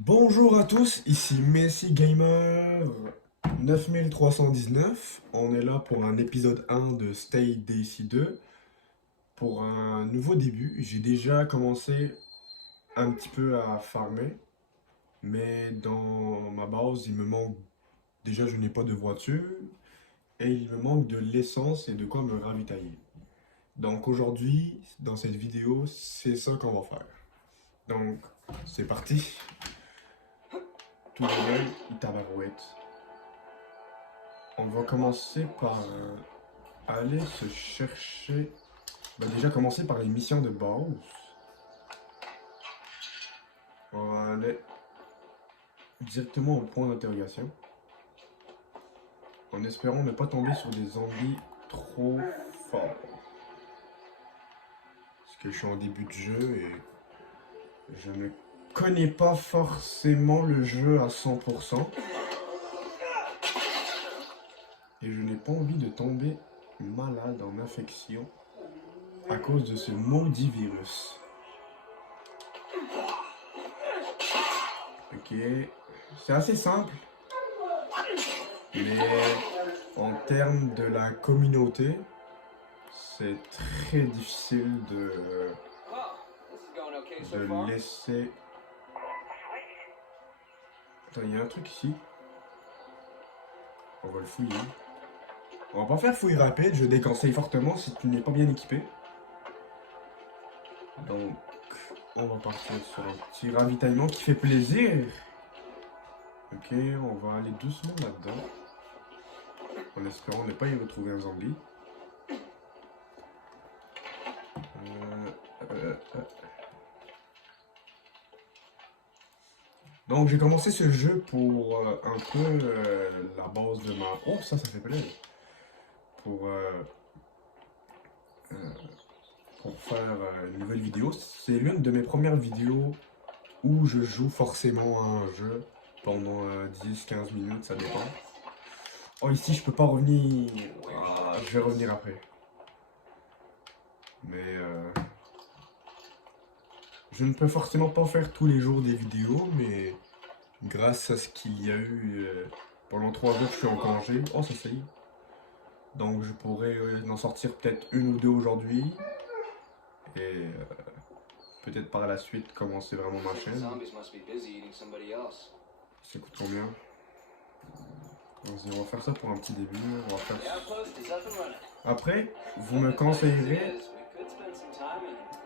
Bonjour à tous, ici Messi Gamer 9319. On est là pour un épisode 1 de Stay DC 2 pour un nouveau début. J'ai déjà commencé un petit peu à farmer, mais dans ma base, il me manque. Déjà, je n'ai pas de voiture et il me manque de l'essence et de quoi me ravitailler. Donc aujourd'hui, dans cette vidéo, c'est ça qu'on va faire. Donc, c'est parti. Tout le monde, il tabarouette. On va commencer par aller se chercher. On va déjà commencer par les missions de base. On va aller directement au point d'interrogation. En espérant ne pas tomber sur des zombies trop forts. Parce que je suis en début de jeu et je ne connais pas forcément le jeu à 100%. Et je n'ai pas envie de tomber malade en infection à cause de ce maudit virus. Ok, c'est assez simple, mais en termes de la communauté, c'est très difficile de laisser... Attends, il y a un truc ici. On va le fouiller. On va pas faire fouille rapide, je déconseille fortement si tu n'es pas bien équipé. Donc, on va partir sur un petit ravitaillement qui fait plaisir. Ok, on va aller doucement là-dedans. En espérant ne pas y retrouver un zombie. Donc j'ai commencé ce jeu pour un peu la base de ma... Oh ça fait plaisir. Pour, euh, euh, pour faire une nouvelle vidéo. C'est l'une de mes premières vidéos où je joue forcément à un jeu pendant 10-15 minutes, ça dépend. Oh ici je peux pas revenir. Ah, je vais revenir après. Mais je ne peux forcément pas faire tous les jours des vidéos, mais grâce à ce qu'il y a eu pendant 3 jours, je suis en congé. Oh, ça c'est. Donc je pourrais en sortir peut-être une ou deux aujourd'hui. Et peut-être par la suite commencer vraiment ma chaîne. Ça coûte combien? Vas-y, on va faire ça pour un petit début. On va faire... Après, vous me conseillerez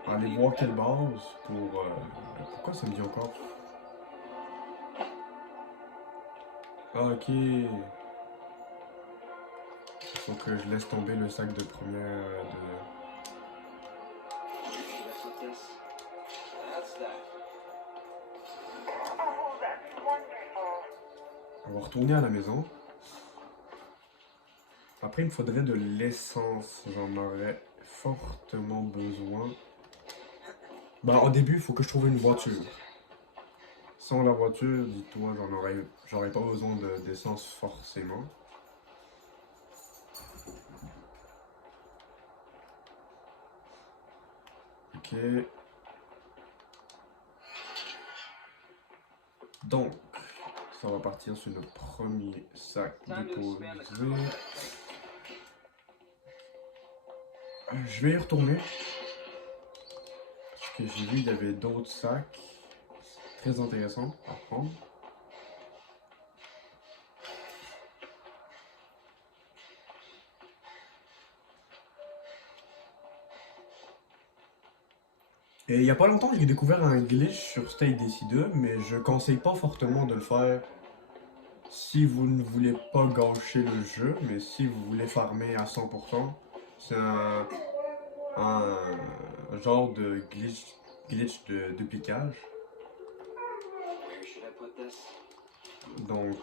aller voir quelle base pour... Pourquoi ça me dit encore? Ah ok. Il faut que je laisse tomber le sac de première... On va retourner à la maison. Après, il me faudrait de l'essence. J'en aurais fortement besoin. Bah, au début, il faut que je trouve une voiture. Sans la voiture, dis-toi, j'aurais pas besoin d'essence forcément. Ok. Donc, ça va partir sur le premier sac déposé. Je vais y retourner. Parce que j'ai vu, il y avait d'autres sacs très intéressants à prendre. Et il n'y a pas longtemps, j'ai découvert un glitch sur Stay DC 2, mais je conseille pas fortement de le faire si vous ne voulez pas gâcher le jeu, mais si vous voulez farmer à 100%. C'est un genre de glitch de piquage. Donc,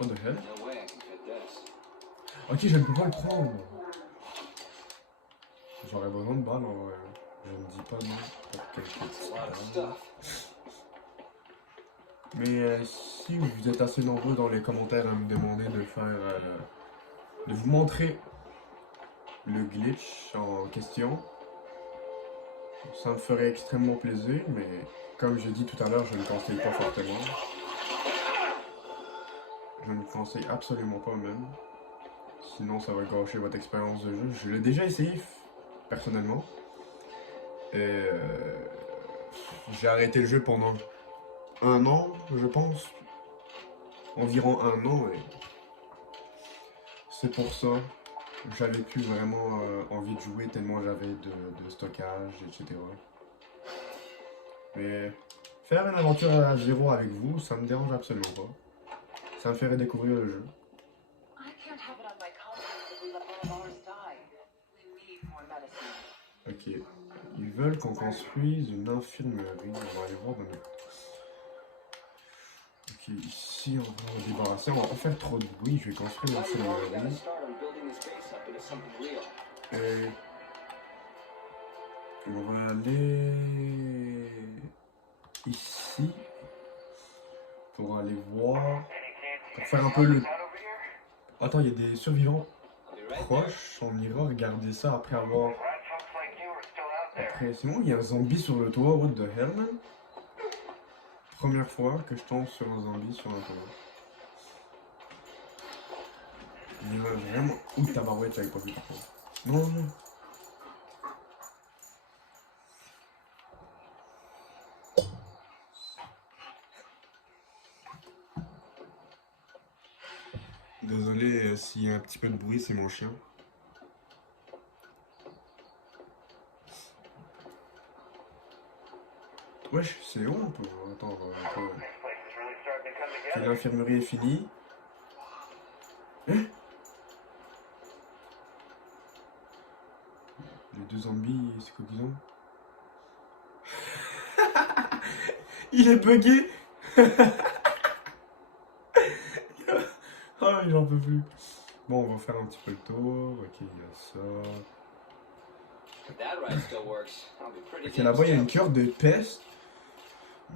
what the hell? Ok, je ne peux pas le prendre. J'aurais besoin de balles en vrai. Je ne dis pas non pour quelques balles. Mais si vous êtes assez nombreux dans les commentaires à me demander de faire, de vous montrer le glitch en question, ça me ferait extrêmement plaisir, mais Comme j'ai dit tout à l'heure, je ne conseille pas fortement. Je ne conseille absolument pas même. Sinon, ça va gâcher votre expérience de jeu. Je l'ai déjà essayé personnellement. Et j'ai arrêté le jeu pendant un an, je pense. Environ un an. Et c'est pour ça. J'avais plus vraiment envie de jouer tellement j'avais de stockage, etc. Mais faire une aventure à zéro avec vous, ça me dérange absolument pas. Ça me ferait découvrir le jeu. Ok. Ils veulent qu'on construise une infirmerie. On va aller voir dans notre... Ok, ici on va se débarrasser. On va pas faire trop de bruit. Je vais construire une infirmerie. Et on va aller ici pour aller voir. Pour faire un peu le... Attends, il y a des survivants proches. On ira regarder ça après avoir... Après, c'est bon, il y a un zombie sur le toit. What the hell, man? Première fois que je tombe sur un zombie sur un toit. Il va vraiment... Ouh, tabarouette, j'avais pas vu par contre. Non, non. Désolé s'il y a un petit peu de bruit, c'est mon chien. Wesh, c'est où un peu? Attends, attends. Ok, l'infirmerie est finie. Hein? Les deux zombies, c'est quoi qu'ils ont? Il est bugué. Ah, j'en peux plus. Bon, on va faire un petit peu le tour. Ok, il y a ça. Ok, là-bas, il y a une cure de peste.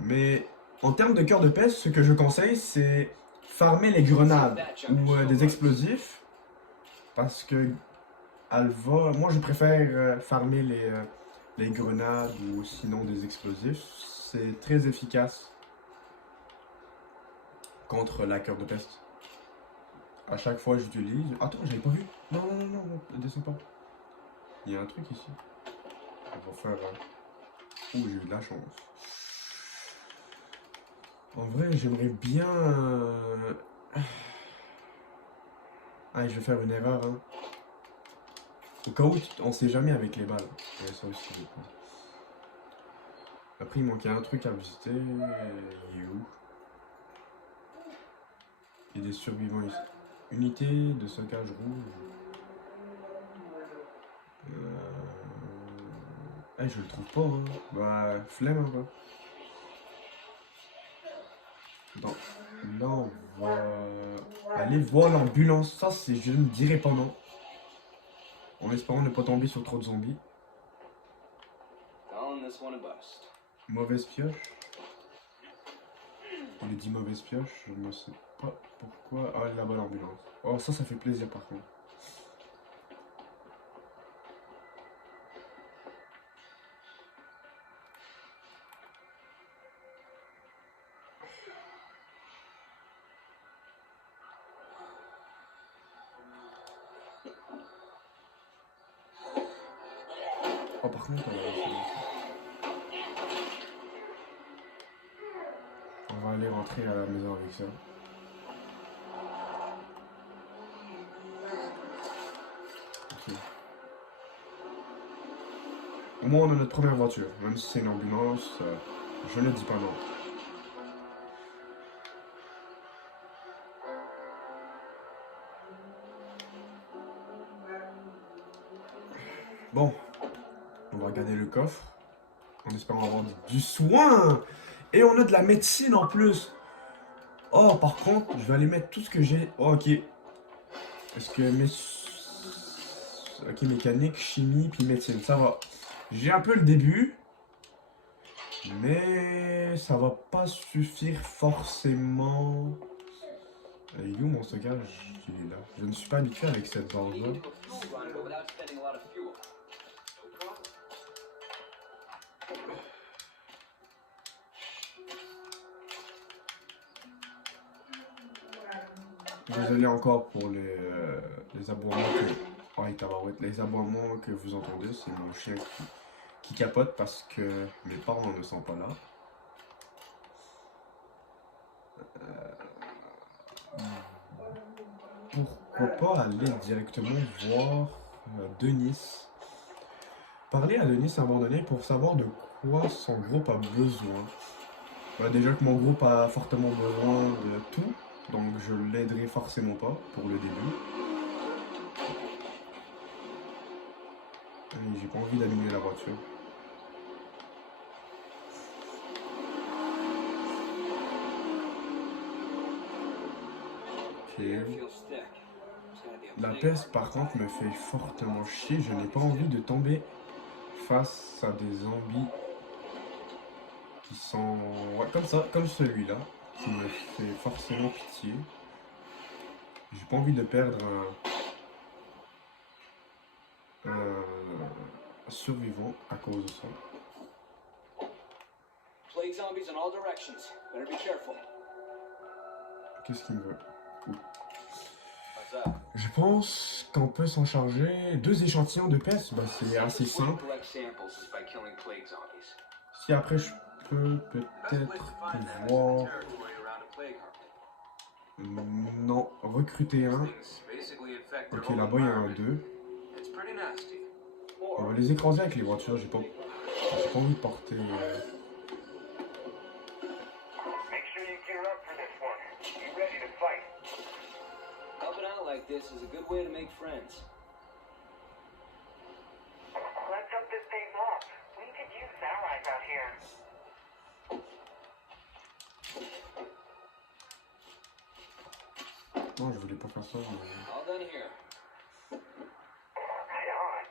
Mais en termes de cure de peste, ce que je conseille, c'est farmer les grenades ou des explosifs. Parce que moi, je préfère farmer les grenades ou sinon des explosifs. C'est très efficace contre la cure de peste. À chaque fois, j'utilise. Attends, j'avais pas vu. Non, non, non, non, descends pas. Il y a un truc ici. On va faire. Ouh, j'ai eu de la chance. En vrai, j'aimerais bien. Ah, je vais faire une erreur. Hein. Au cas où, on sait jamais avec les balles. Ouais, ça aussi. Après, il manquait un truc à visiter. Il est où? Il y a des survivants ici. Unité de stockage rouge. Ah, je le trouve pas. Hein. Bah, flemme un peu. Attends. Là, on va aller voir l'ambulance. Ça, c'est, je ne dirais pas non. En espérant ne pas tomber sur trop de zombies. Mauvaise pioche. Il est dit mauvaise pioche, je ne sais pas pourquoi. Ah, là-bas l'ambulance. Oh, ça fait plaisir par contre. Oh, par contre, on va aller rentrer à la maison avec ça. Ok. Au moins, on a notre première voiture. Même si c'est une ambulance, je ne dis pas non. Bon, on va regarder le coffre. En espérant avoir du soin. Et on a de la médecine en plus. Oh, par contre, je vais aller mettre tout ce que j'ai. Oh, ok. Est-ce que mes... Ok, mécanique, chimie, puis médecine, ça va. J'ai un peu le début. Mais ça va pas suffire forcément. Il est où mon stockage? Il est là. Je ne suis pas habitué avec cette barre-là. Désolé encore pour les aboiements que... Oh, tabarouette, les aboiements que vous entendez, c'est mon chien qui capote parce que mes parents ne sont pas là. Pourquoi pas aller directement voir Denis. Parler à Denis à un moment donné pour savoir de quoi son groupe a besoin. Bah, déjà que mon groupe a fortement besoin de tout, donc je l'aiderai forcément pas pour le début. Allez, j'ai pas envie d'allumer la voiture. Ok. La peste par contre me fait fortement chier, je n'ai pas envie de tomber face à des zombies qui sont... Ouais, comme ça, comme celui-là, qui me fait forcément pitié. J'ai pas envie de perdre un survivant à cause de ça. Qu'est-ce qu'il me veut? Je pense qu'on peut s'en charger. 2 échantillons de peste, bah, c'est assez simple. Si après je peux peut-être pouvoir... Non, recruter un. Ok, là-bas il y a un 2. On va les écraser avec les voitures, j'ai pas envie de porter... Like this is a good way to make friends. Let's hope this pays off. We could use allies out here. Non, je voulais pas faire ça, mais... All done here. Right on.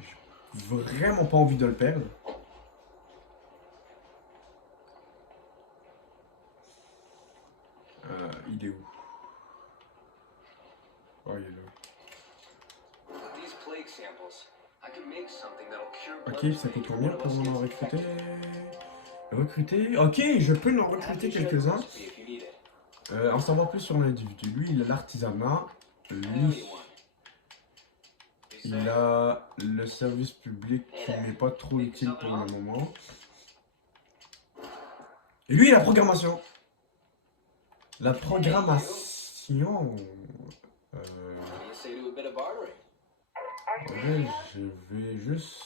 J'ai vraiment pas envie de le perdre. Il est où? Oh, il est là. Ok, ça coûte combien pour en recruter? Ok, je peux en recruter quelques-uns. En savoir plus sur l'individu. Lui, il a l'artisanat. Lui, il a le service public qui n'est pas trop utile pour le moment. Et lui, la programmation. La programmation... Ouais, je vais juste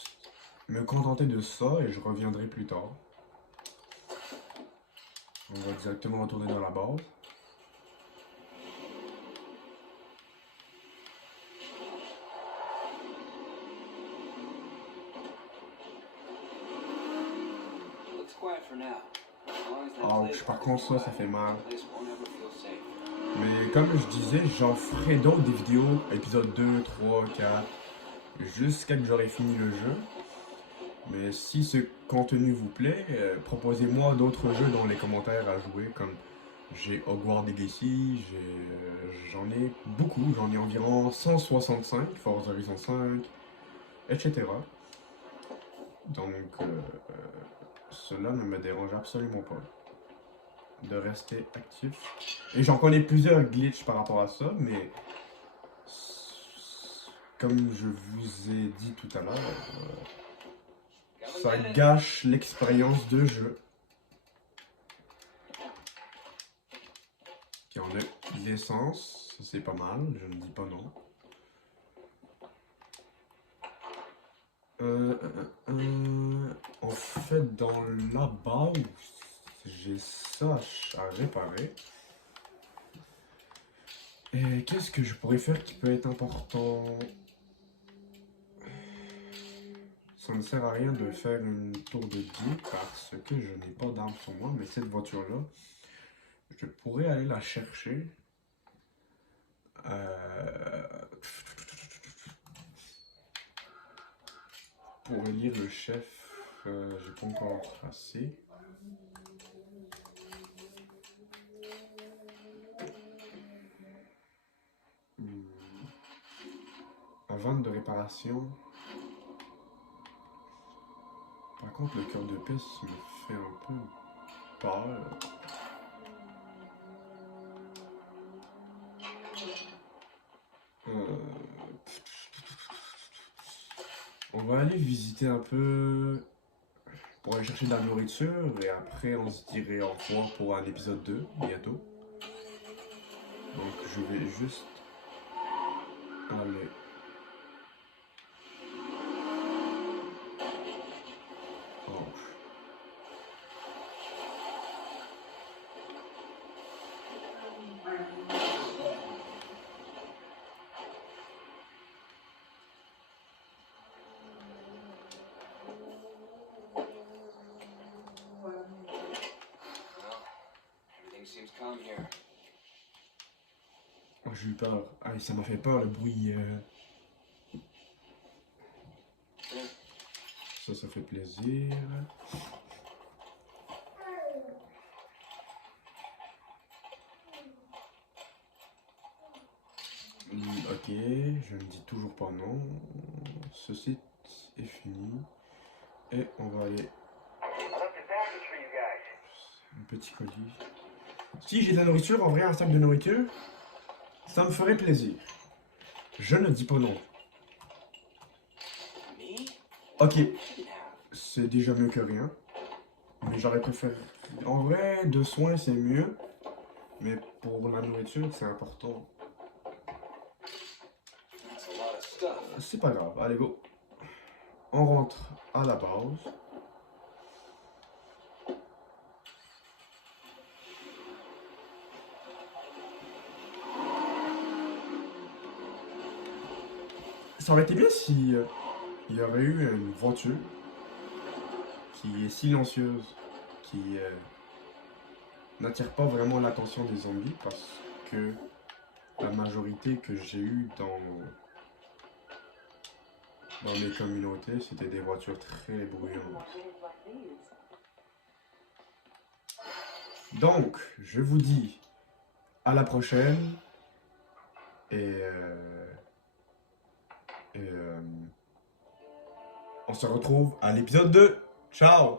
me contenter de ça et je reviendrai plus tard. On va directement retourner dans la base. Ouch, par contre ça fait mal. Mais comme je disais, j'en ferai d'autres des vidéos, épisode 2, 3, 4, jusqu'à que j'aurai fini le jeu. Mais si ce contenu vous plaît, proposez-moi d'autres jeux dans les commentaires à jouer, comme j'ai Hogwarts Legacy, j'en ai beaucoup, j'en ai environ 165, Forza Horizon 5, etc. Donc cela ne me dérange absolument pas de rester actif. Et j'en connais plusieurs glitches par rapport à ça, mais comme je vous ai dit tout à l'heure, ça gâche l'expérience de jeu. Ok, on a de l'essence, c'est pas mal, je ne dis pas non. En fait, dans la base, j'ai ça à réparer. Et qu'est-ce que je pourrais faire qui peut être important? Ça ne sert à rien de faire une tour de guet parce que je n'ai pas d'arme sur moi, mais cette voiture-là, je pourrais aller la chercher. Pour élire le chef, j'ai pas encore tracé. Un vente de réparation. contre, le cœur de piste me fait un peu peur. On va aller visiter un peu pour aller chercher de la nourriture et après on se dirait au revoir pour un épisode 2 bientôt. Donc je vais juste aller. Oh. Well, everything seems calm here. Oh, j'ai eu peur. Ah, ça m'a fait peur le bruit. Ça fait plaisir. Ok, je ne dis toujours pas non. Ce site est fini. Et on va aller. I left a package for you guys. Un petit colis. Si j'ai de la nourriture, en vrai, un sac de nourriture, ça me ferait plaisir. Je ne dis pas non. Me? Ok, Yeah. c'est déjà mieux que rien. Mais j'aurais préféré. En vrai, de soins, c'est mieux. Mais pour la nourriture, c'est important. That's a lot of stuff. C'est pas grave, allez go. On rentre à la base. Ça aurait été bien si il y aurait eu une voiture qui est silencieuse, qui n'attire pas vraiment l'attention des zombies parce que la majorité que j'ai eue dans mes communautés, c'était des voitures très bruyantes. Donc, je vous dis à la prochaine et on se retrouve à l'épisode 2. Ciao!